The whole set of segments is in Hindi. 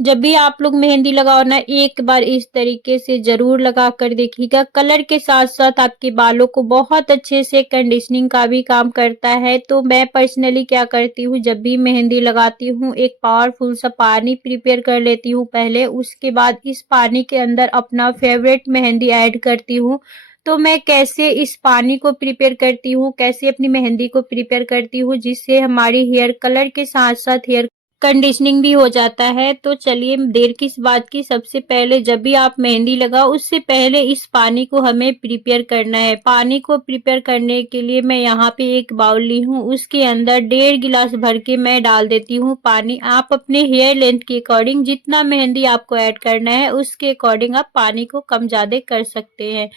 जब भी आप लोग मेहंदी लगाओ ना, एक बार इस तरीके से ज़रूर लगा कर देखिएगा। कलर के साथ-साथ आपके बालों को बहुत अच्छे से कंडीशनिंग का भी काम करता है। तो मैं पर्सनली क्या करती हूँ, जब भी मेहंदी लगाती हूँ, एक पावरफुल सा पानी प्रिपेयर कर लेती हूँ पहले। उसके बाद इस पानी के अंदर अपना फ़ेवरेट मेहंदी ऐड करती हूँ। तो मैं कैसे इस पानी को प्रिपेयर करती हूँ, कैसे अपनी मेहंदी को प्रिपेयर करती हूँ, जिससे हमारी हेयर कलर के साथ-साथ हेयर कंडीशनिंग भी हो जाता है। तो चलिए देर किस बात की, सबसे पहले जब भी आप मेहंदी लगाओ उससे पहले इस पानी को हमें प्रिपेयर करना है। पानी को प्रिपेयर करने के लिए मैं यहाँ पे एक बाउल ली हूँ, उसके अंदर 1.5 गिलास भर के मैं डाल देती हूँ पानी। आप अपने हेयर लेंथ के अकॉर्डिंग जितना मेहंदी आपको ऐड करना है उसके अकॉर्डिंग आप पानी को कम ज़्यादा कर सकते हैं।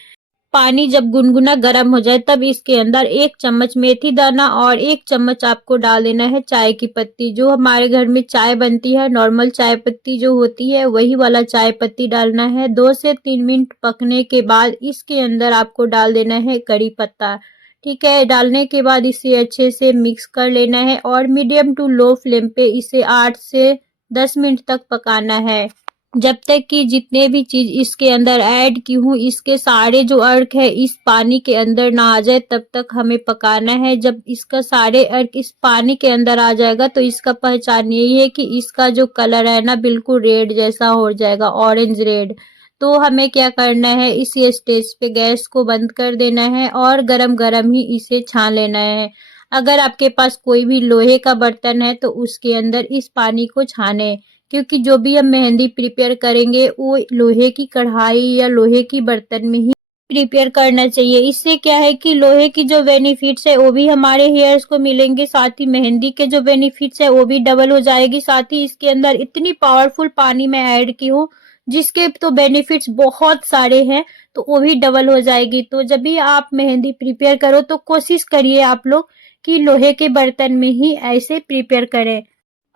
पानी जब गुनगुना गर्म हो जाए तब इसके अंदर 1 चम्मच मेथी दाना और 1 चम्मच आपको डाल देना है चाय की पत्ती। जो हमारे घर में चाय बनती है, नॉर्मल चाय पत्ती जो होती है वही वाला चाय पत्ती डालना है। 2 से 3 मिनट पकने के बाद इसके अंदर आपको डाल देना है कड़ी पत्ता। ठीक है, डालने के बाद इसे अच्छे से मिक्स कर लेना है और मीडियम टू लो फ्लेम पे इसे 8 से 10 मिनट तक पकाना है। जब तक कि जितने भी चीज़ इसके अंदर ऐड की हूँ, इसके सारे जो अर्क है इस पानी के अंदर ना आ जाए तब तक हमें पकाना है। जब इसका सारे अर्क इस पानी के अंदर आ जाएगा तो इसका पहचान यही है कि इसका जो कलर है ना बिल्कुल रेड जैसा हो जाएगा, ऑरेंज रेड। तो हमें क्या करना है, इसी स्टेज पे गैस को बंद कर देना है और गरम-गरम ही इसे छान लेना है। अगर आपके पास कोई भी लोहे का बर्तन है तो उसके अंदर इस पानी को छानें। क्योंकि जो भी हम मेहंदी प्रिपेयर करेंगे वो लोहे की कढ़ाई या लोहे की बर्तन में ही प्रिपेयर करना चाहिए। इससे क्या है कि लोहे की जो बेनिफिट्स है वो भी हमारे हेयर्स को मिलेंगे, साथ ही मेहंदी के जो बेनिफिट्स है वो भी डबल हो जाएगी। साथ ही इसके अंदर इतनी पावरफुल पानी मैं ऐड की हूँ जिसके तो बेनिफिट्स बहुत सारे हैं, तो वो भी डबल हो जाएगी। तो जब भी आप मेहंदी प्रिपेयर करो तो कोशिश करिए आप लोग कि लोहे के बर्तन में ही ऐसे प्रिपेयर करें।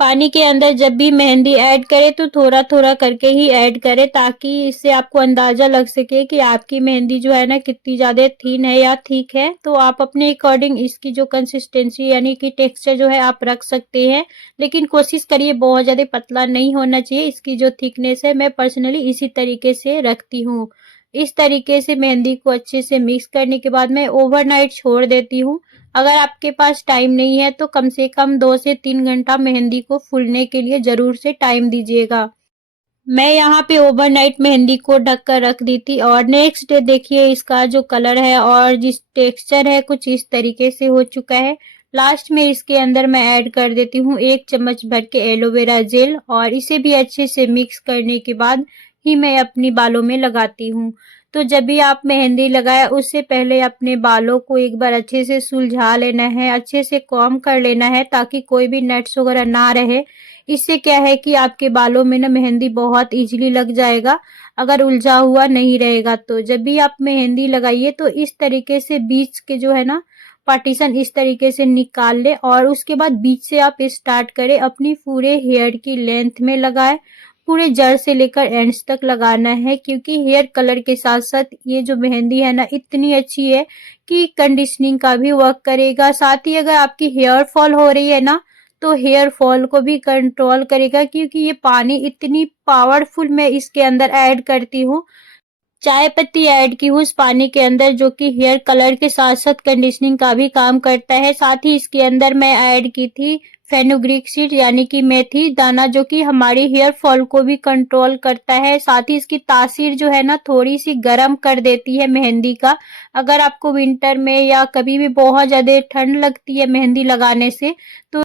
पानी के अंदर जब भी मेहंदी ऐड करें तो थोड़ा-थोड़ा करके ही ऐड करें, ताकि इससे आपको अंदाज़ा लग सके कि आपकी मेहंदी जो है ना कितनी ज़्यादा थिन है या थिक है। तो आप अपने अकॉर्डिंग इसकी जो कंसिस्टेंसी यानी कि टेक्सचर जो है आप रख सकते हैं। लेकिन कोशिश करिए बहुत ज़्यादा पतला नहीं होना चाहिए। इसकी जो थिकनेस है मैं पर्सनली इसी तरीके से रखती हूँ। इस तरीके से मेहंदी को अच्छे से मिक्स करने के बाद मैं ओवरनाइट छोड़ देती हूँ। अगर आपके पास टाइम नहीं है तो कम से कम 2 से 3 घंटा मेहंदी को फूलने के लिए ज़रूर से टाइम दीजिएगा। मैं यहाँ पे ओवरनाइट मेहंदी को ढक कर रख दी थी और नेक्स्ट डे देखिए इसका जो कलर है और जिस टेक्सचर है कुछ इस तरीके से हो चुका है। लास्ट में इसके अंदर मैं ऐड कर देती हूँ 1 चम्मच भर के एलोवेरा जेल और इसे भी अच्छे से मिक्स करने के बाद ही मैं अपनी बालों में लगाती हूँ। तो जब भी आप मेहंदी लगाएँ उससे पहले अपने बालों को एक बार अच्छे से सुलझा लेना है, अच्छे से कॉम्ब कर लेना है ताकि कोई भी नट्स वगैरह ना रहे। इससे क्या है कि आपके बालों में ना मेहंदी बहुत ईज़िली लग जाएगा, अगर उलझा हुआ नहीं रहेगा तो। जब भी आप मेहंदी लगाइए तो इस तरीके से बीच के जो है ना पार्टीशन इस तरीके से निकाल लें और उसके बाद बीच से आप स्टार्ट करें, अपनी पूरे हेयर की लेंथ में लगाएँ। पूरे जड़ से लेकर एंड्स तक लगाना है, क्योंकि हेयर कलर के साथ-साथ ये जो मेहंदी है ना इतनी अच्छी है कि कंडीशनिंग का भी वर्क करेगा। साथ ही अगर आपकी हेयर फॉल हो रही है ना तो हेयर फॉल को भी कंट्रोल करेगा, क्योंकि ये पानी इतनी पावरफुल मैं इसके अंदर ऐड करती हूँ। चाय पत्ती ऐड की हूँ इस पानी के अंदर, जो कि हेयर कलर के साथ-साथ कंडीशनिंग का भी काम करता है। साथ ही इसके अंदर मैं ऐड की थी फेनुग्रीक सीड यानी कि मेथी दाना, जो कि हमारी हेयर फॉल को भी कंट्रोल करता है। साथ ही इसकी तासीर जो है ना थोड़ी-सी गरम कर देती है मेहंदी का। अगर आपको विंटर में या कभी भी बहुत ज़्यादा ठंड लगती है मेहंदी लगाने से, तो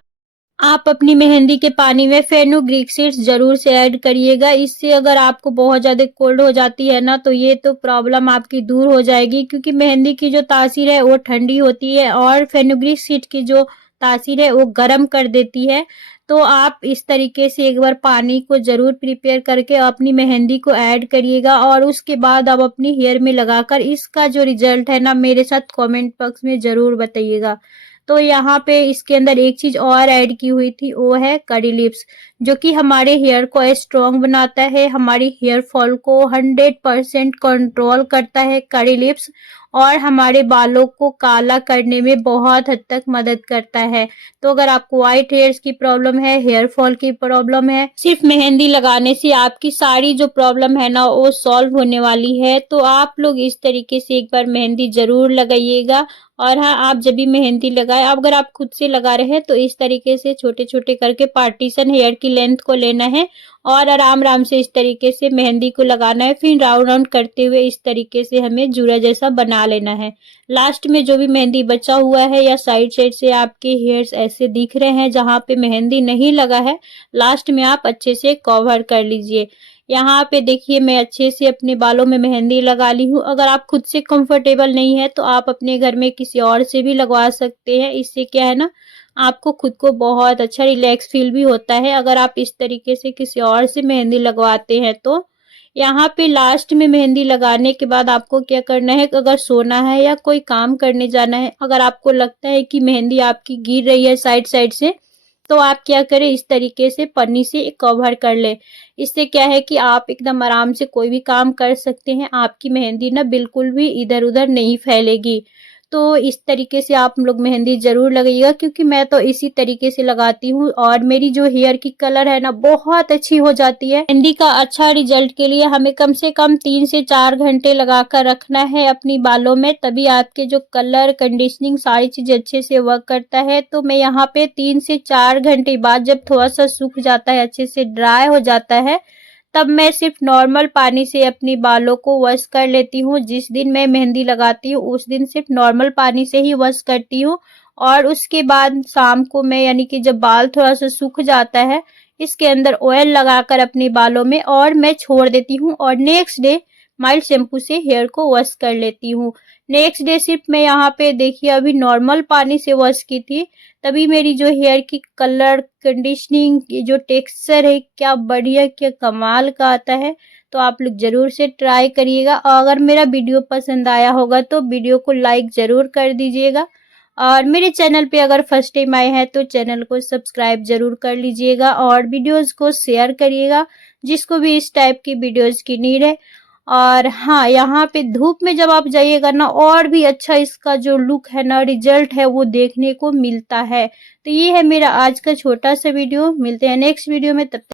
आप अपनी मेहंदी के पानी में फेनुग्रीक सीड्स ज़रूर से ऐड करिएगा। इससे अगर आपको बहुत ज़्यादा कोल्ड हो जाती है ना तो ये तो प्रॉब्लम आपकी दूर हो जाएगी, क्योंकि मेहंदी की जो तासीर है वो ठंडी होती है और फेनुग्रीक सीड की जो तासीर है वो गर्म कर देती है। तो आप इस तरीके से एक बार पानी को ज़रूर प्रिपेयर करके अपनी मेहंदी को ऐड करिएगा और उसके बाद आप अपनी हेयर में लगाकर इसका जो रिज़ल्ट है ना मेरे साथ कमेंट बॉक्स में ज़रूर बताइएगा। तो यहाँ पे इसके अंदर एक चीज़ और ऐड की हुई थी, वो है करी लिव्स, जो कि हमारे हेयर को स्ट्रॉन्ग बनाता है, हमारी हेयर फॉल को 100% कंट्रोल करता है करी लिव्स। और हमारे बालों को काला करने में बहुत हद तक मदद करता है। तो अगर आपको व्हाइट हेयर्स की प्रॉब्लम है, हेयर फॉल की प्रॉब्लम है, सिर्फ मेहंदी लगाने से आपकी सारी जो प्रॉब्लम है ना वो सॉल्व होने वाली है। तो आप लोग इस तरीके से एक बार मेहंदी ज़रूर लगाइएगा। और हाँ, आप जब भी मेहंदी लगाएं, अब अगर आप खुद से लगा रहे हैं तो इस तरीके से छोटे-छोटे करके पार्टीशन हेयर की लेंथ को लेना है और आराम-आराम से इस तरीके से मेहंदी को लगाना है। फिर राउंड-राउंड करते हुए इस तरीके से हमें जूड़ा जैसा बना लेना है। लास्ट में जो भी मेहंदी बचा हुआ है या साइड-साइड से आपके हेयर्स ऐसे दिख रहे हैं जहाँ पे मेहंदी नहीं लगा है, लास्ट में आप अच्छे से कवर कर लीजिए। यहाँ पे देखिए मैं अच्छे से अपने बालों में मेहंदी लगा ली हूँ। अगर आप खुद से कंफर्टेबल नहीं है तो आप अपने घर में किसी और से भी लगवा सकते हैं। इससे क्या है ना, आपको खुद को बहुत अच्छा रिलैक्स फील भी होता है अगर आप इस तरीके से किसी और से मेहंदी लगवाते हैं तो। यहाँ पे लास्ट में मेहंदी लगाने के बाद आपको क्या करना है, अगर सोना है या कोई काम करने जाना है, अगर आपको लगता है कि मेहंदी आपकी गिर रही है साइड-साइड से, तो आप क्या करें, इस तरीके से पन्नी से कवर कर लें। इससे क्या है कि आप एकदम आराम से कोई भी काम कर सकते हैं, आपकी मेहंदी ना बिल्कुल भी इधर-उधर नहीं फैलेगी। तो इस तरीके से आप लोग मेहंदी ज़रूर लगाइएगा, क्योंकि मैं तो इसी तरीके से लगाती हूँ और मेरी जो हेयर की कलर है ना बहुत अच्छी हो जाती है। मेहंदी का अच्छा रिजल्ट के लिए हमें कम से कम 3 से 4 घंटे लगाकर रखना है अपनी बालों में, तभी आपके जो कलर, कंडीशनिंग सारी चीज़ें अच्छे से वर्क करता है। तो मैं यहाँ पे 3 से 4 घंटे बाद जब थोड़ा-सा सूख जाता है, अच्छे से ड्राई हो जाता है, तब मैं सिर्फ नॉर्मल पानी से अपनी बालों को वॉश कर लेती हूँ। जिस दिन मैं मेहंदी लगाती हूँ उस दिन सिर्फ नॉर्मल पानी से ही वॉश करती हूँ और उसके बाद शाम को मैं, यानी कि जब बाल थोड़ा-सा सूख जाता है, इसके अंदर ऑयल लगाकर अपने बालों में और मैं छोड़ देती हूँ और नेक्स्ट डे माइल्ड शैम्पू से हेयर को वॉश कर लेती हूँ। नेक्स्ट डे सिर्फ मैं यहाँ पे देखिए अभी नॉर्मल पानी से वॉश की थी, तभी मेरी जो हेयर की कलर, कंडीशनिंग, ये जो टेक्सचर है क्या बढ़िया, क्या कमाल का आता है। तो आप लोग ज़रूर से ट्राई करिएगा और अगर मेरा वीडियो पसंद आया होगा तो वीडियो को लाइक ज़रूर कर दीजिएगा और मेरे चैनल पे अगर फर्स्ट टाइम आए हैं तो चैनल को सब्सक्राइब ज़रूर कर लीजिएगा और वीडियोज़ को शेयर करिएगा जिसको भी इस टाइप की वीडियोज़ की नीड है। और हाँ, यहाँ पे धूप में जब आप जाइएगा ना और भी अच्छा इसका जो लुक है ना, रिजल्ट है, वो देखने को मिलता है। तो ये है मेरा आज का छोटा सा वीडियो। मिलते हैं नेक्स्ट वीडियो में, तब तक